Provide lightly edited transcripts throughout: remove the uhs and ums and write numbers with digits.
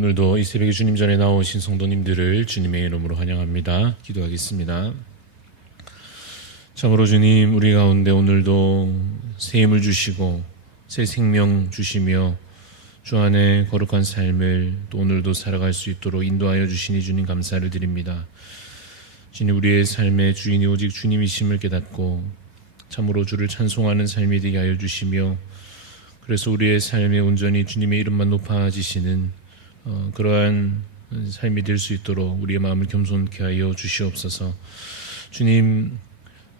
오늘도 이 새벽에 주님 전에 나오신 성도님들을 주님의 이름으로 환영합니다. 기도하겠습니다. 참으로 주님, 우리 가운데 오늘도 새 힘을 주시고 새 생명 주시며 주 안에 거룩한 삶을 또 오늘도 살아갈 수 있도록 인도하여 주시니 주님 감사를 드립니다. 주님, 우리의 삶의 주인이 오직 주님이심을 깨닫고 참으로 주를 찬송하는 삶이 되게 하여 주시며, 그래서 우리의 삶에 온전히 주님의 이름만 높아지시는 그러한 삶이 될 수 있도록 우리의 마음을 겸손케 하여 주시옵소서. 주님,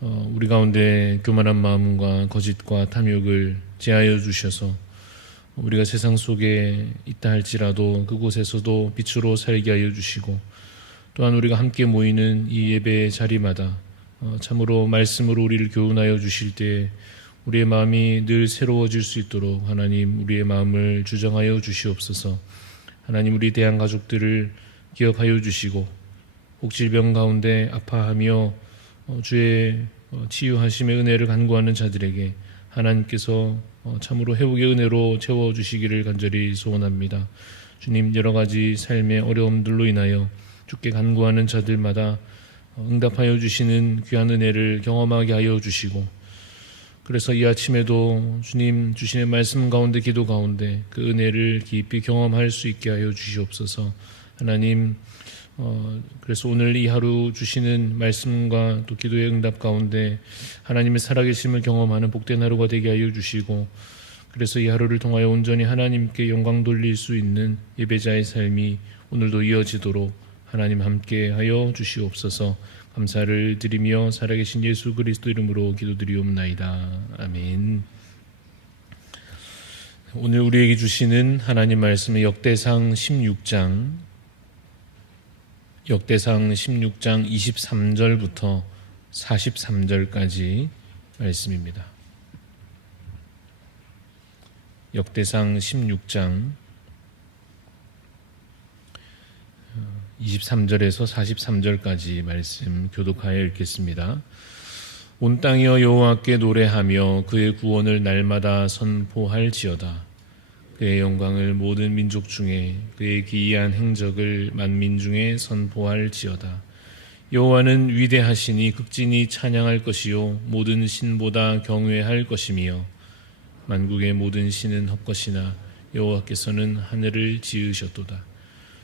우리 가운데 교만한 마음과 거짓과 탐욕을 제하여 주셔서 우리가 세상 속에 있다 할지라도 그곳에서도 빛으로 살게 하여 주시고, 또한 우리가 함께 모이는 이 예배 자리마다 참으로 말씀으로 우리를 교훈하여 주실 때 우리의 마음이 늘 새로워질 수 있도록 하나님, 우리의 마음을 주장하여 주시옵소서. 하나님, 우리 대한 가족들을 기억하여 주시고 혹 질병 가운데 아파하며 주의 치유하심의 은혜를 간구하는 자들에게 하나님께서 참으로 회복의 은혜로 채워주시기를 간절히 소원합니다. 주님, 여러 가지 삶의 어려움들로 인하여 주께 간구하는 자들마다 응답하여 주시는 귀한 은혜를 경험하게 하여 주시고, 그래서 이 아침에도 주님 주시는 말씀 가운데, 기도 가운데 그 은혜를 깊이 경험할 수 있게 하여 주시옵소서. 하나님, 그래서 오늘 이 하루 주시는 말씀과 또 기도의 응답 가운데 하나님의 살아계심을 경험하는 복된 하루가 되게 하여 주시고, 그래서 이 하루를 통하여 온전히 하나님께 영광 돌릴 수 있는 예배자의 삶이 오늘도 이어지도록 하나님 함께 하여 주시옵소서. 감사를 드리며 살아계신 예수 그리스도 이름으로 기도드리옵나이다. 아멘. 오늘 우리에게 주시는 하나님 말씀은 역대상 16장 23절부터 43절까지 말씀입니다. 역대상 16장 23절에서 43절까지 말씀 교독하여 읽겠습니다. 온 땅이여 여호와께 노래하며 그의 구원을 날마다 선포할지어다. 그의 영광을 모든 민족 중에, 그의 기이한 행적을 만민 중에 선포할지어다. 여호와는 위대하시니 극진히 찬양할 것이요 모든 신보다 경외할 것이며, 만국의 모든 신은 헛것이나 여호와께서는 하늘을 지으셨도다.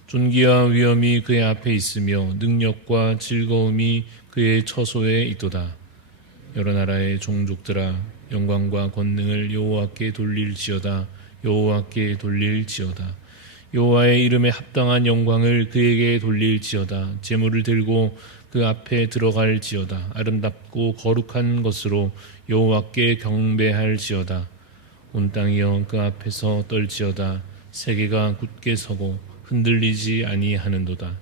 존귀와 위엄이 그의 앞에 있으며 능력과 즐거움이 그의 처소에 있도다. 여러 나라의 종족들아, 영광과 권능을 여호와께 돌릴지어다. 여호와께 돌릴지어다. 여호와의 이름에 합당한 영광을 그에게 돌릴지어다. 제물을 들고 그 앞에 들어갈지어다. 아름답고 거룩한 것으로 여호와께 경배할지어다. 온 땅이여 그 앞에서 떨지어다. 세계가 굳게 서고 흔들리지 아니하는도다.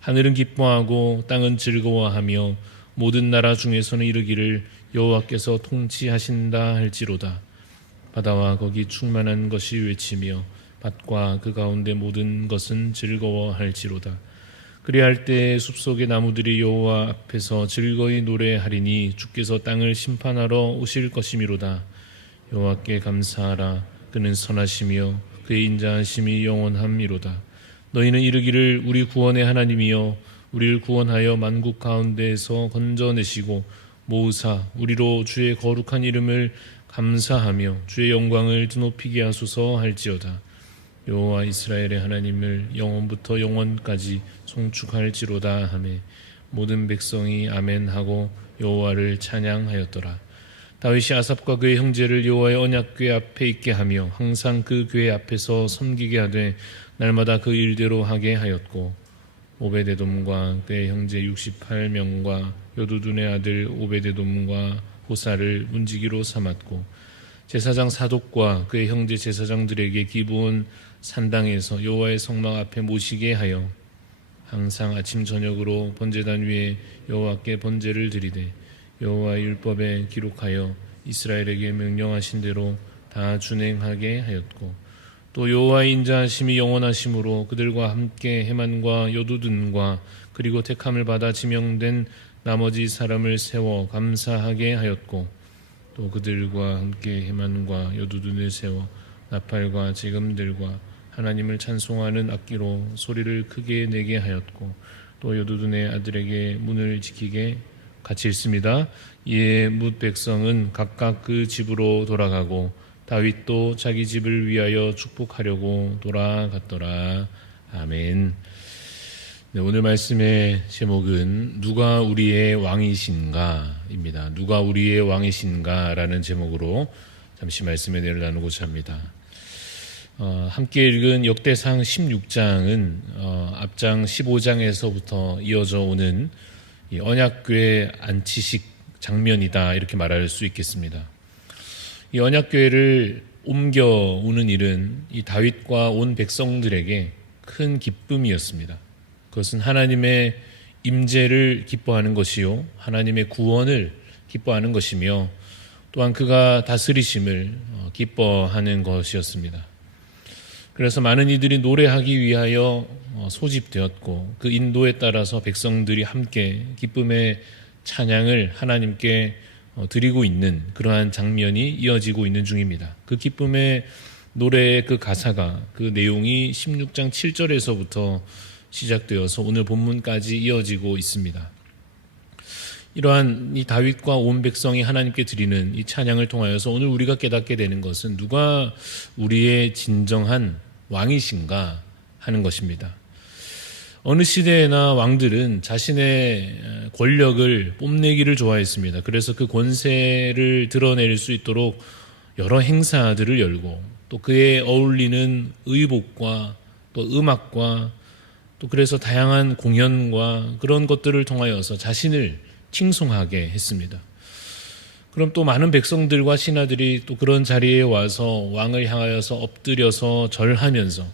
하늘은 기뻐하고 땅은 즐거워하며 모든 나라 중에서는 이르기를 여호와께서 통치하신다 할지로다. 바다와 거기 충만한 것이 외치며 밭과 그 가운데 모든 것은 즐거워할지로다. 그리할 때 숲속의 나무들이 여호와 앞에서 즐거이 노래하리니 주께서 땅을 심판하러 오실 것이미로다. 여호와께 감사하라. 그는 선하시며 그의 인자하심이 영원함이로다. 너희는 이르기를 우리 구원의 하나님이여 우리를 구원하여 만국 가운데에서 건져내시고 모으사 우리로 주의 거룩한 이름을 감사하며 주의 영광을 드높이게 하소서 할지어다. 여호와 이스라엘의 하나님을 영원부터 영원까지 송축할지로다 하매 모든 백성이 아멘 하고 여호와를 찬양하였더라. 다윗이 아삽과 그의 형제를 여호와의 언약궤 앞에 있게 하며 항상 그 궤 앞에서 섬기게 하되 날마다 그 일대로 하게 하였고, 오베데돔과 그의 형제 68명과 여두둔의 아들 오베데돔과 호사를 문지기로 삼았고, 제사장 사독과 그의 형제 제사장들에게 기브온 산당에서 여호와의 성막 앞에 모시게 하여 항상 아침 저녁으로 번제단 위에 여호와께 번제를 드리되 여호와의 율법에 기록하여 이스라엘에게 명령하신 대로 다 준행하게 하였고, 또 여호와의 인자하심이 영원하심으로 그들과 함께 헤만과 여두둔과 그리고 택함을 받아 지명된 나머지 사람을 세워 감사하게 하였고, 또 그들과 함께 헤만과 여두둔을 세워 나팔과 재금들과 하나님을 찬송하는 악기로 소리를 크게 내게 하였고 또 여두둔의 아들에게 문을 지키게 같이 읽습니다. 이에 뭇 백성은 각각 그 집으로 돌아가고 다윗도 자기 집을 위하여 축복하려고 돌아갔더라. 아멘. 네, 오늘 말씀의 제목은 누가 우리의 왕이신가입니다. 누가 우리의 왕이신가라는 제목으로 잠시 말씀의 내용을 나누고자 합니다. 함께 읽은 역대상 16장은 앞장 15장에서부터 이어져 오는 이 언약궤 안치식 장면이다 이렇게 말할 수 있겠습니다. 이 언약궤를 옮겨오는 일은 이 다윗과 온 백성들에게 큰 기쁨이었습니다. 그것은 하나님의 임재를 기뻐하는 것이요 하나님의 구원을 기뻐하는 것이며 또한 그가 다스리심을 기뻐하는 것이었습니다. 그래서 많은 이들이 노래하기 위하여 소집되었고 그 인도에 따라서 백성들이 함께 기쁨의 찬양을 하나님께 드리고 있는 그러한 장면이 이어지고 있는 중입니다. 그 기쁨의 노래의 그 가사가 그 내용이 16장 7절에서부터 시작되어서 오늘 본문까지 이어지고 있습니다. 이러한 이 다윗과 온 백성이 하나님께 드리는 이 찬양을 통하여서 오늘 우리가 깨닫게 되는 것은 누가 우리의 진정한 왕이신가 하는 것입니다. 어느 시대나 왕들은 자신의 권력을 뽐내기를 좋아했습니다. 그래서 그 권세를 드러낼 수 있도록 여러 행사들을 열고 또 그에 어울리는 의복과 또 음악과 또 그래서 다양한 공연과 그런 것들을 통하여서 자신을 칭송하게 했습니다. 그럼 또 많은 백성들과 신하들이 또 그런 자리에 와서 왕을 향하여서 엎드려서 절하면서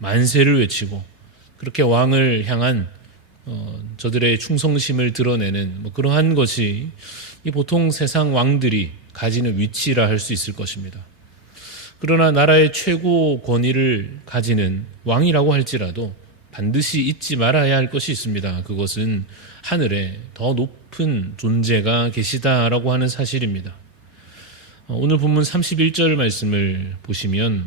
만세를 외치고 그렇게 왕을 향한 저들의 충성심을 드러내는 그러한 것이 이 보통 세상 왕들이 가지는 위치라 할 수 있을 것입니다. 그러나 나라의 최고 권위를 가지는 왕이라고 할지라도 반드시 잊지 말아야 할 것이 있습니다. 그것은 하늘에 더 높은 존재가 계시다라고 하는 사실입니다. 오늘 본문 31절 말씀을 보시면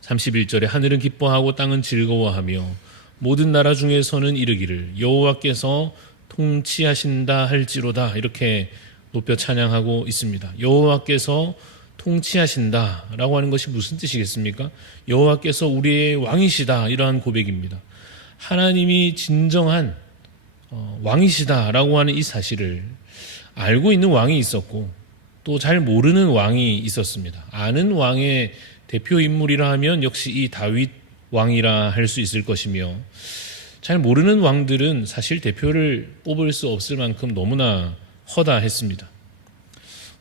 31절에 하늘은 기뻐하고 땅은 즐거워하며 모든 나라 중에서는 이르기를 여호와께서 통치하신다 할지로다 이렇게 높여 찬양하고 있습니다. 여호와께서 통치하신다라고 하는 것이 무슨 뜻이겠습니까? 여호와께서 우리의 왕이시다 이러한 고백입니다. 하나님이 진정한 왕이시다라고 하는 이 사실을 알고 있는 왕이 있었고 또 잘 모르는 왕이 있었습니다. 아는 왕의 대표 인물이라 하면 역시 이 다윗 왕이라 할 수 있을 것이며 잘 모르는 왕들은 사실 대표를 뽑을 수 없을 만큼 너무나 허다했습니다.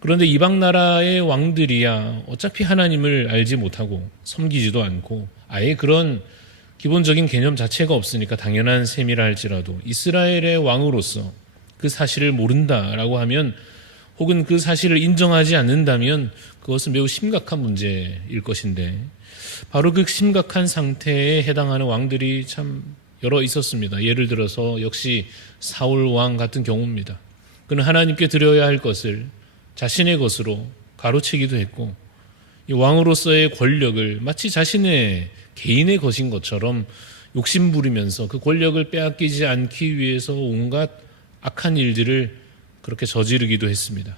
그런데 이방 나라의 왕들이야 어차피 하나님을 알지 못하고 섬기지도 않고 아예 그런 기본적인 개념 자체가 없으니까 당연한 셈이라 할지라도 이스라엘의 왕으로서 그 사실을 모른다라고 하면 혹은 그 사실을 인정하지 않는다면 그것은 매우 심각한 문제일 것인데 바로 그 심각한 상태에 해당하는 왕들이 참 여러 있었습니다. 예를 들어서 역시 사울 왕 같은 경우입니다. 그는 하나님께 드려야 할 것을 자신의 것으로 가로채기도 했고 이 왕으로서의 권력을 마치 자신의 개인의 것인 것처럼 욕심부리면서 그 권력을 빼앗기지 않기 위해서 온갖 악한 일들을 그렇게 저지르기도 했습니다.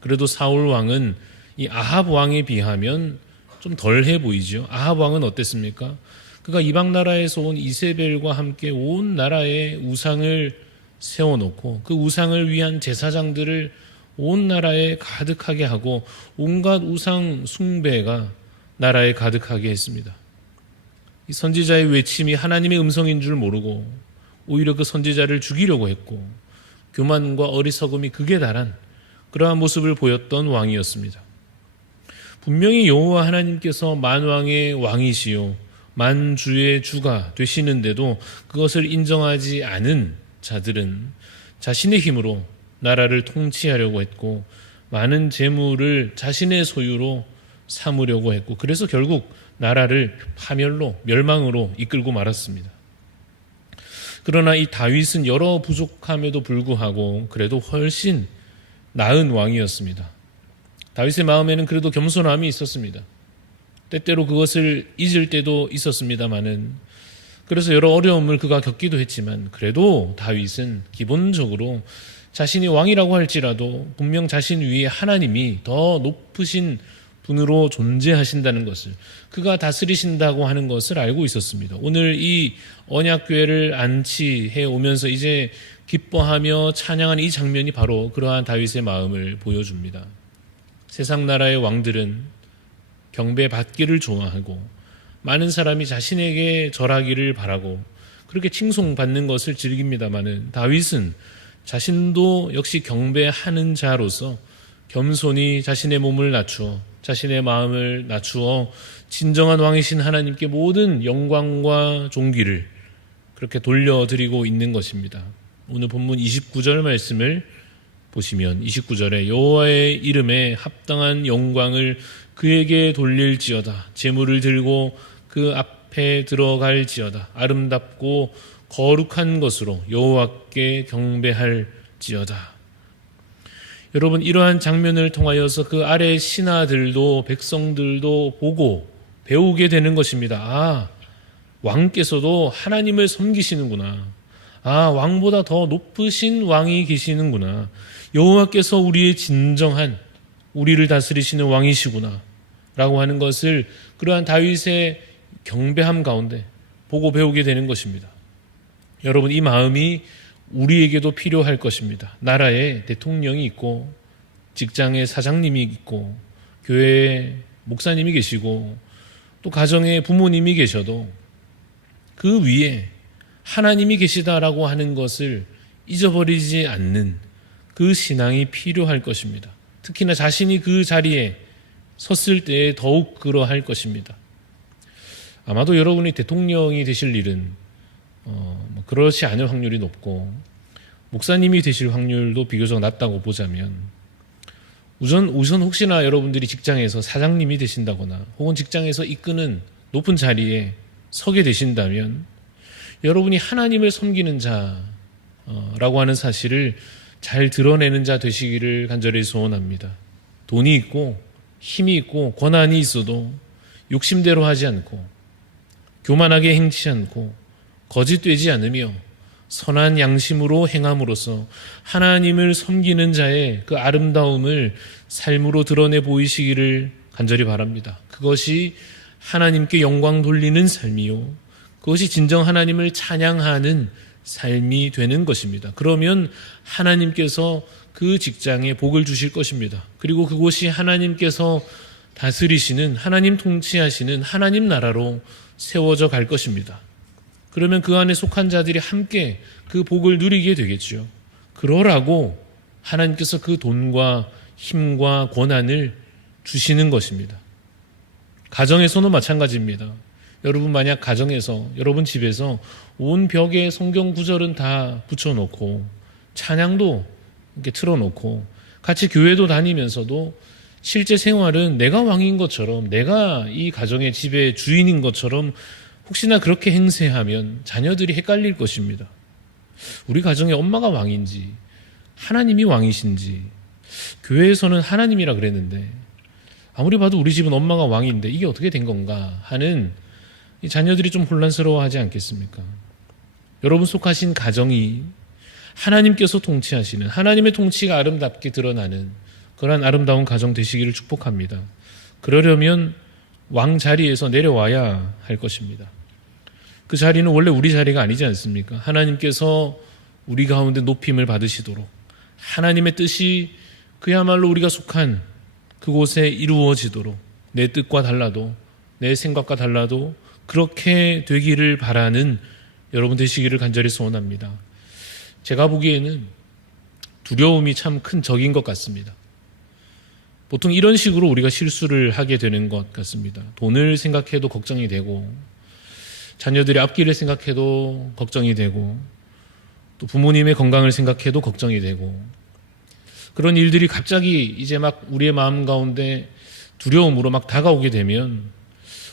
그래도 사울 왕은 이 아합 왕에 비하면 좀 덜해 보이죠. 아합 왕은 어땠습니까? 그가 이방 나라에서 온 이세벨과 함께 온 나라에 우상을 세워놓고 그 우상을 위한 제사장들을 온 나라에 가득하게 하고 온갖 우상 숭배가 나라에 가득하게 했습니다. 이 선지자의 외침이 하나님의 음성인 줄 모르고 오히려 그 선지자를 죽이려고 했고 교만과 어리석음이 극에 달한 그러한 모습을 보였던 왕이었습니다. 분명히 여호와 하나님께서 만왕의 왕이시요 만주의 주가 되시는데도 그것을 인정하지 않은 자들은 자신의 힘으로 나라를 통치하려고 했고 많은 재물을 자신의 소유로 삼으려고 했고 그래서 결국 나라를 파멸로 멸망으로 이끌고 말았습니다. 그러나 이 다윗은 여러 부족함에도 불구하고 그래도 훨씬 나은 왕이었습니다. 다윗의 마음에는 그래도 겸손함이 있었습니다. 때때로 그것을 잊을 때도 있었습니다마는, 그래서 여러 어려움을 그가 겪기도 했지만, 그래도 다윗은 기본적으로 자신이 왕이라고 할지라도 분명 자신 위에 하나님이 더 높으신 분으로 존재하신다는 것을, 그가 다스리신다고 하는 것을 알고 있었습니다. 오늘 이 언약궤를 안치해 오면서 이제 기뻐하며 찬양하는 이 장면이 바로 그러한 다윗의 마음을 보여줍니다. 세상 나라의 왕들은 경배받기를 좋아하고 많은 사람이 자신에게 절하기를 바라고 그렇게 칭송받는 것을 즐깁니다마는, 다윗은 자신도 역시 경배하는 자로서 겸손히 자신의 몸을 낮추어 자신의 마음을 낮추어 진정한 왕이신 하나님께 모든 영광과 존귀를 그렇게 돌려드리고 있는 것입니다. 오늘 본문 29절 말씀을 보시면 29절에 여호와의 이름에 합당한 영광을 그에게 돌릴지어다. 제물을 들고 그 앞에 들어갈지어다. 아름답고 거룩한 것으로 여호와께 경배할지어다. 여러분, 이러한 장면을 통하여서 그 아래 신하들도 백성들도 보고 배우게 되는 것입니다. 아, 왕께서도 하나님을 섬기시는구나. 아, 왕보다 더 높으신 왕이 계시는구나. 여호와께서 우리의 진정한 우리를 다스리시는 왕이시구나 라고 하는 것을 그러한 다윗의 경배함 가운데 보고 배우게 되는 것입니다. 여러분, 이 마음이 우리에게도 필요할 것입니다. 나라에 대통령이 있고 직장에 사장님이 있고 교회에 목사님이 계시고 또 가정에 부모님이 계셔도 그 위에 하나님이 계시다라고 하는 것을 잊어버리지 않는 그 신앙이 필요할 것입니다. 특히나 자신이 그 자리에 섰을 때에 더욱 그러할 것입니다. 아마도 여러분이 대통령이 되실 일은 그렇지 않을 확률이 높고, 목사님이 되실 확률도 비교적 낮다고 보자면, 우선 혹시나 여러분들이 직장에서 사장님이 되신다거나 혹은 직장에서 이끄는 높은 자리에 서게 되신다면 여러분이 하나님을 섬기는 자라고 하는 사실을 잘 드러내는 자 되시기를 간절히 소원합니다. 돈이 있고 힘이 있고 권한이 있어도 욕심대로 하지 않고 교만하게 행치 않고 거짓되지 않으며 선한 양심으로 행함으로써 하나님을 섬기는 자의 그 아름다움을 삶으로 드러내 보이시기를 간절히 바랍니다. 그것이 하나님께 영광 돌리는 삶이요, 그것이 진정 하나님을 찬양하는 삶이 되는 것입니다. 그러면 하나님께서 그 직장에 복을 주실 것입니다. 그리고 그곳이 하나님께서 다스리시는, 하나님 통치하시는 하나님 나라로 세워져 갈 것입니다. 그러면 그 안에 속한 자들이 함께 그 복을 누리게 되겠죠. 그러라고 하나님께서 그 돈과 힘과 권한을 주시는 것입니다. 가정에서도 마찬가지입니다. 여러분, 만약 가정에서, 여러분 집에서 온 벽에 성경 구절은 다 붙여놓고 찬양도 이렇게 틀어놓고 같이 교회도 다니면서도 실제 생활은 내가 왕인 것처럼, 내가 이 가정의 집의 주인인 것처럼 혹시나 그렇게 행세하면 자녀들이 헷갈릴 것입니다. 우리 가정의 엄마가 왕인지 하나님이 왕이신지, 교회에서는 하나님이라 그랬는데 아무리 봐도 우리 집은 엄마가 왕인데 이게 어떻게 된 건가 하는 이 자녀들이 좀 혼란스러워하지 않겠습니까? 여러분 속하신 가정이 하나님께서 통치하시는, 하나님의 통치가 아름답게 드러나는 그러한 아름다운 가정 되시기를 축복합니다. 그러려면 왕 자리에서 내려와야 할 것입니다. 그 자리는 원래 우리 자리가 아니지 않습니까? 하나님께서 우리 가운데 높임을 받으시도록 하나님의 뜻이 그야말로 우리가 속한 그곳에 이루어지도록, 내 뜻과 달라도, 내 생각과 달라도 그렇게 되기를 바라는 여러분 되시기를 간절히 소원합니다. 제가 보기에는 두려움이 참 큰 적인 것 같습니다. 보통 이런 식으로 우리가 실수를 하게 되는 것 같습니다. 돈을 생각해도 걱정이 되고, 자녀들의 앞길을 생각해도 걱정이 되고, 또 부모님의 건강을 생각해도 걱정이 되고, 그런 일들이 갑자기 이제 막 우리의 마음 가운데 두려움으로 막 다가오게 되면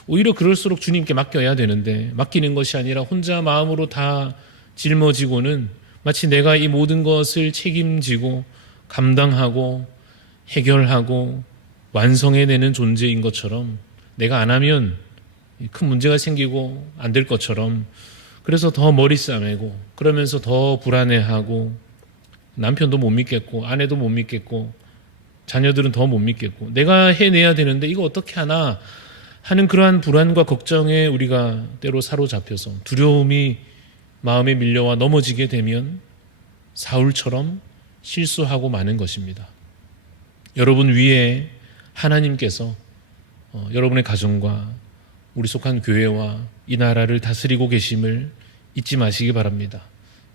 오히려 그럴수록 주님께 맡겨야 되는데, 맡기는 것이 아니라 혼자 마음으로 다 짊어지고는 마치 내가 이 모든 것을 책임지고 감당하고 해결하고 완성해내는 존재인 것처럼 내가 안 하면 큰 문제가 생기고 안 될 것처럼, 그래서 더 머리 싸매고 그러면서 더 불안해하고 남편도 못 믿겠고 아내도 못 믿겠고 자녀들은 더 못 믿겠고 내가 해내야 되는데 이거 어떻게 하나 하는 그러한 불안과 걱정에 우리가 때로 사로잡혀서 두려움이 마음에 밀려와 넘어지게 되면 사울처럼 실수하고 마는 것입니다. 여러분 위에 하나님께서 여러분의 가정과 우리 속한 교회와 이 나라를 다스리고 계심을 잊지 마시기 바랍니다.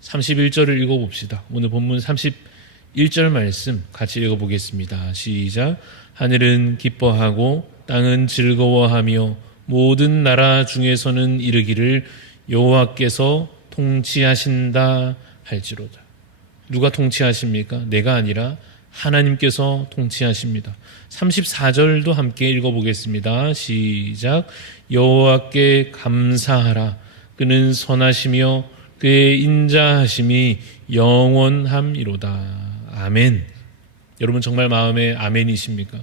31절을 읽어봅시다. 오늘 본문 31절 말씀 같이 읽어보겠습니다. 시작. 하늘은 기뻐하고 땅은 즐거워하며 모든 나라 중에서는 이르기를 여호와께서 통치하신다 할지로다. 누가 통치하십니까? 내가 아니라 하나님께서 통치하십니다. 34절도 함께 읽어보겠습니다. 시작. 여호와께 감사하라. 그는 선하시며 그의 인자하심이 영원함이로다. 아멘. 여러분 정말 마음에 아멘이십니까?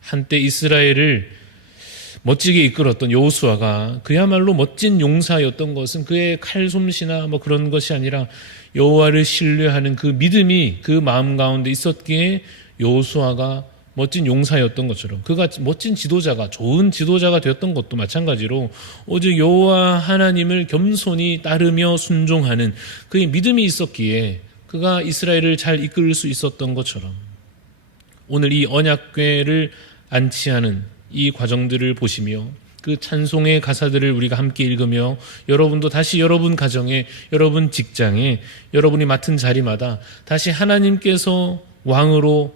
한때 이스라엘을 멋지게 이끌었던 여호수아가 그야말로 멋진 용사였던 것은 그의 칼솜씨나 뭐 그런 것이 아니라 여호와를 신뢰하는 그 믿음이 그 마음 가운데 있었기에 여호수아가 멋진 용사였던 것처럼 그가 멋진 지도자가 좋은 지도자가 되었던 것도 마찬가지로 오직 여호와 하나님을 겸손히 따르며 순종하는 그의 믿음이 있었기에 그가 이스라엘을 잘 이끌 수 있었던 것처럼 오늘 이 언약궤를 안치하는 이 과정들을 보시며 그 찬송의 가사들을 우리가 함께 읽으며 여러분도 다시 여러분 가정에, 여러분 직장에, 여러분이 맡은 자리마다 다시 하나님께서 왕으로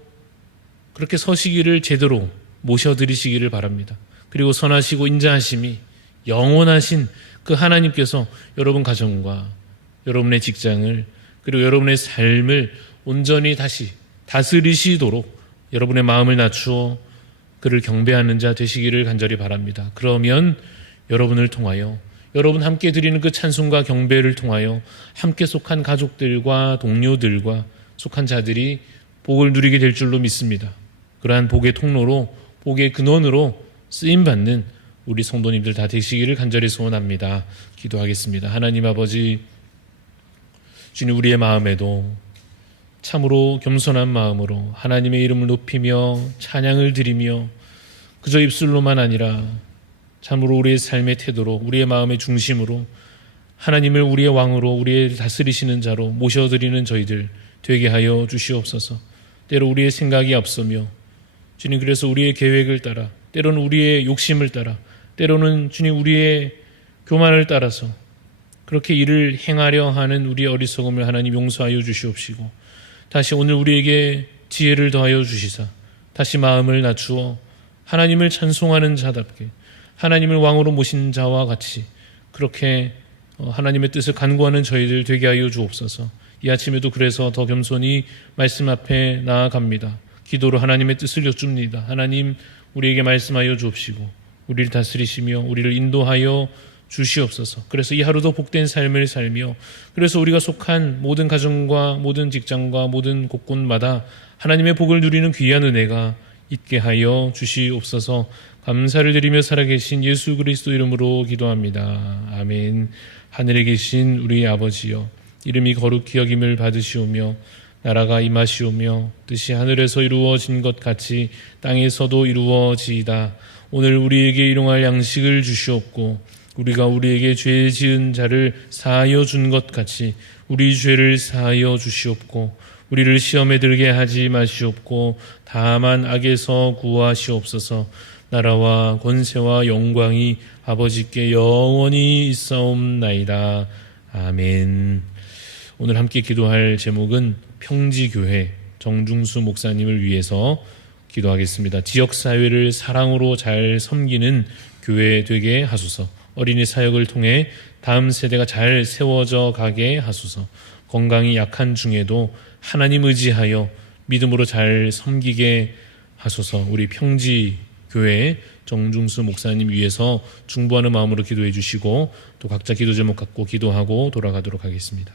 그렇게 서시기를 제대로 모셔드리시기를 바랍니다. 그리고 선하시고 인자하심이 영원하신 그 하나님께서 여러분 가정과 여러분의 직장을 그리고 여러분의 삶을 온전히 다시 다스리시도록 여러분의 마음을 낮추어 그를 경배하는 자 되시기를 간절히 바랍니다. 그러면 여러분을 통하여 여러분 함께 드리는 그 찬송과 경배를 통하여 함께 속한 가족들과 동료들과 속한 자들이 복을 누리게 될 줄로 믿습니다. 그러한 복의 통로로 복의 근원으로 쓰임받는 우리 성도님들 다 되시기를 간절히 소원합니다. 기도하겠습니다. 하나님 아버지, 주님 우리의 마음에도 참으로 겸손한 마음으로 하나님의 이름을 높이며 찬양을 드리며 그저 입술로만 아니라 참으로 우리의 삶의 태도로 우리의 마음의 중심으로 하나님을 우리의 왕으로 우리의 다스리시는 자로 모셔드리는 저희들 되게 하여 주시옵소서. 때로 우리의 생각이 앞서며 주님 그래서 우리의 계획을 따라 때로는 우리의 욕심을 따라 때로는 주님 우리의 교만을 따라서 그렇게 일을 행하려 하는 우리의 어리석음을 하나님 용서하여 주시옵시고 다시 오늘 우리에게 지혜를 더하여 주시사 다시 마음을 낮추어 하나님을 찬송하는 자답게 하나님을 왕으로 모신 자와 같이 그렇게 하나님의 뜻을 간구하는 저희들 되게 하여 주옵소서. 이 아침에도 그래서 더 겸손히 말씀 앞에 나아갑니다. 기도로 하나님의 뜻을 여쭙니다. 하나님 우리에게 말씀하여 주옵시고 우리를 다스리시며 우리를 인도하여 주시옵소서. 그래서 이 하루도 복된 삶을 살며 그래서 우리가 속한 모든 가정과 모든 직장과 모든 곳곳마다 하나님의 복을 누리는 귀한 은혜가 있게 하여 주시옵소서. 감사를 드리며 살아계신 예수 그리스도 이름으로 기도합니다. 아멘. 하늘에 계신 우리 아버지여, 이름이 거룩히 여김을 받으시오며 나라가 임하시오며 뜻이 하늘에서 이루어진 것 같이 땅에서도 이루어지이다. 오늘 우리에게 일용할 양식을 주시옵고 우리가 우리에게 죄 지은 자를 사하여 준 것 같이 우리 죄를 사하여 주시옵고 우리를 시험에 들게 하지 마시옵고 다만 악에서 구하시옵소서. 나라와 권세와 영광이 아버지께 영원히 있사옵나이다. 아멘. 오늘 함께 기도할 제목은 평지교회 정중수 목사님을 위해서 기도하겠습니다. 지역사회를 사랑으로 잘 섬기는 교회 되게 하소서. 어린이 사역을 통해 다음 세대가 잘 세워져 가게 하소서. 건강이 약한 중에도 하나님 의지하여 믿음으로 잘 섬기게 하소서. 우리 평지교회 정중수 목사님 위해서 중보하는 마음으로 기도해 주시고 또 각자 기도 제목 갖고 기도하고 돌아가도록 하겠습니다.